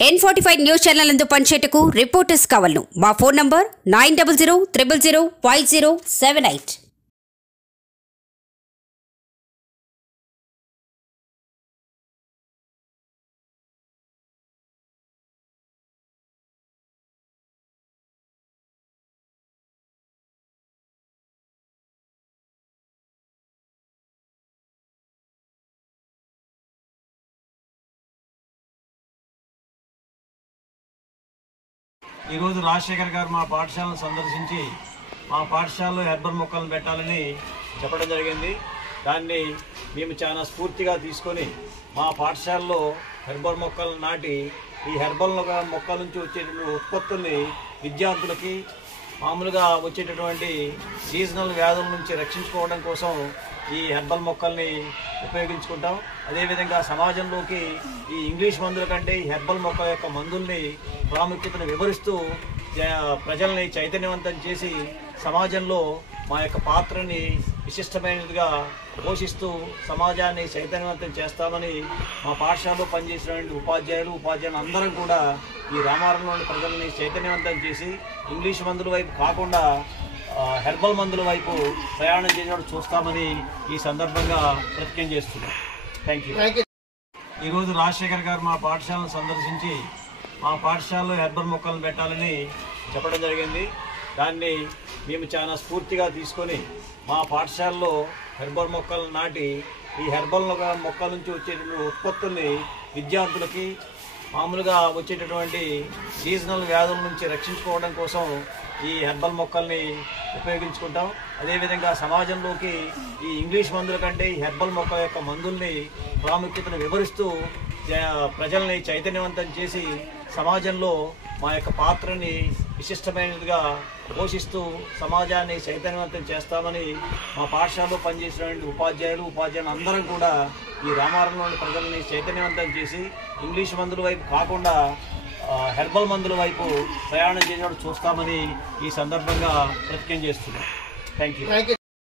N45 news channel నందు పనిచేయటకు reporters కావాలను మా phone number 9000005078. ఈ రోజు రాజశేఖర్ గారు మా పాఠశాలను సందర్శించి మా పాఠశాలలో హెర్బల్ మొక్కలను పెట్టాలని చెప్పడం జరిగింది. దాన్ని మేము చాలా స్ఫూర్తిగా తీసుకొని మా పాఠశాలలో హెర్బల్ మొక్కలు నాటి ఈ హెర్బల్ మొక్కల నుంచి వచ్చేటువంటి ఉత్పత్తుల్ని విద్యార్థులకి మామూలుగా వచ్చేటటువంటి సీజనల్ వ్యాధుల నుంచి రక్షించుకోవడం కోసం ఈ హెర్బల్ మొక్కల్ని ఉపయోగించుకుంటాం. అదేవిధంగా సమాజంలోకి ఈ ఇంగ్లీష్ మందుల కంటే ఈ హెర్బల్ మొక్కల యొక్క మందుల్ని ప్రాముఖ్యతను వివరిస్తూ ప్రజల్ని చైతన్యవంతం చేసి సమాజంలో మా యొక్క పాత్రని విశిష్టమైనదిగా పోషిస్తూ సమాజాన్ని చైతన్యవంతం చేస్తామని మా పాఠశాలలో పనిచేసినటువంటి ఉపాధ్యాయులు అందరం కూడా ఈ రామారంలోని ప్రజల్ని చైతన్యవంతం చేసి ఇంగ్లీష్ మందుల వైపు కాకుండా హెర్బల్ మందుల వైపు ప్రయాణం చేసేవాడు చూస్తామని ఈ సందర్భంగా ప్రతిజ్ఞ చేస్తున్నాం. Thank you. ఈరోజు రాజశేఖర్ గారు మా పాఠశాలను సందర్శించి మా పాఠశాలలో హెర్బల్ మొక్కలను పెట్టాలని చెప్పడం జరిగింది. దాన్ని మేము చాలా స్ఫూర్తిగా తీసుకొని మా పాఠశాలలో హెర్బల్ మొక్కలను నాటి ఈ హెర్బల్ మొక్కల నుంచి వచ్చేటువంటి ఉత్పత్తుల్ని విద్యార్థులకి మామూలుగా వచ్చేటటువంటి సీజనల్ వ్యాధుల నుంచి రక్షించుకోవడం కోసం ఈ హెర్బల్ మొక్కల్ని ఉపయోగించుకుంటాం. అదేవిధంగా సమాజంలోకి ఈ ఇంగ్లీష్ మందుల కంటే ఈ హెర్బల్ మొక్కల యొక్క మందుల్ని ప్రాముఖ్యతను వివరిస్తూ ప్రజల్ని చైతన్యవంతం చేసి సమాజంలో మా యొక్క పాత్రని విశిష్టమైనదిగా పోషిస్తూ సమాజాన్ని చైతన్యవంతం చేస్తామని మా పాఠశాలలో పనిచేసినటువంటి ఉపాధ్యాయులు అందరం కూడా ఈ రామారంలోని ప్రజల్ని చైతన్యవంతం చేసి ఇంగ్లీష్ మందుల వైపు కాకుండా హెర్బల్ మందుల వైపు ప్రయాణం చేసేవాడు చూస్తామని ఈ సందర్భంగా ప్రతిజ్ఞ చేస్తున్నాం. Thank you.